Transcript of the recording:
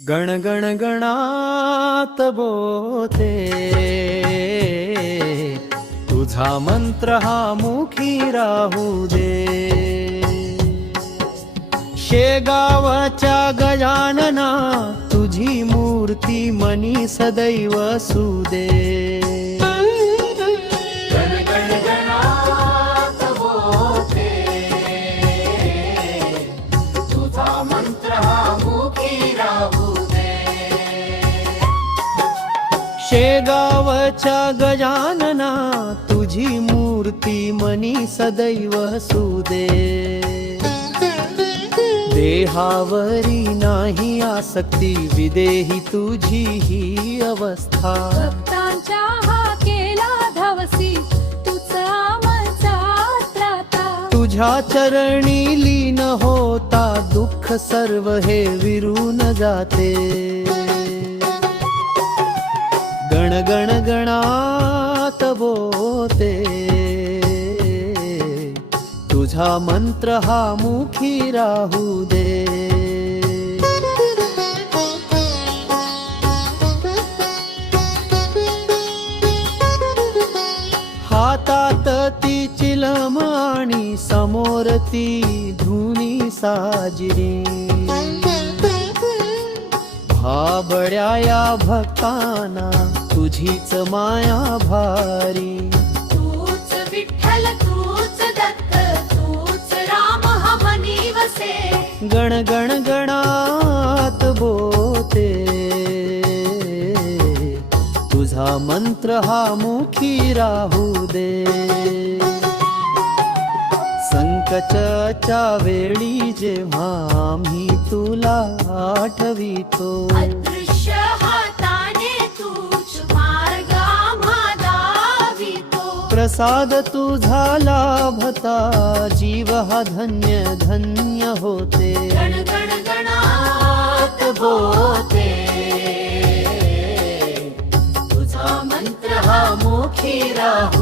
गण गण गणात बोते तुझा मंत्र हा मुखी राहू दे। शेगावच्या गजानना तुझी मूर्ती मनी सदैव सुदे। शेगावच्या गजानना तुझी मूर्ती मनी सदैव सुदे। देहावरी नाही आसक्ती विदेही तुझी ही अवस्था। भक्तांच्या हाकेला धावसी तुझा आमचा त्राता। तुझ्या चरणी लीन होता दुःख सर्व हे विरून जाते। गण गण गणात बोते तुझा मंत्र हा मुखी राहू दे। हातात ती चिलम आणि समोर ती धुनी साजरी। भाबड्या या भक्ताना तुझीच माया भारी। तूच विठ्ठल तूच दत्त तूच राम हा मनी वसे। गण गण गणात बोते तुझा मंत्र हा मुखी राहू दे। संकटाच्या वेळी जेव्हा आम्ही तुला आठवितो। अदृश्य हाताने तूच मार्ग आम्हा दावितो। प्रसाद तुझा लाभता जीव हा धन्य धन्य होते। गण गण गणात बोते तुझा मंत्र हा मुखी राहू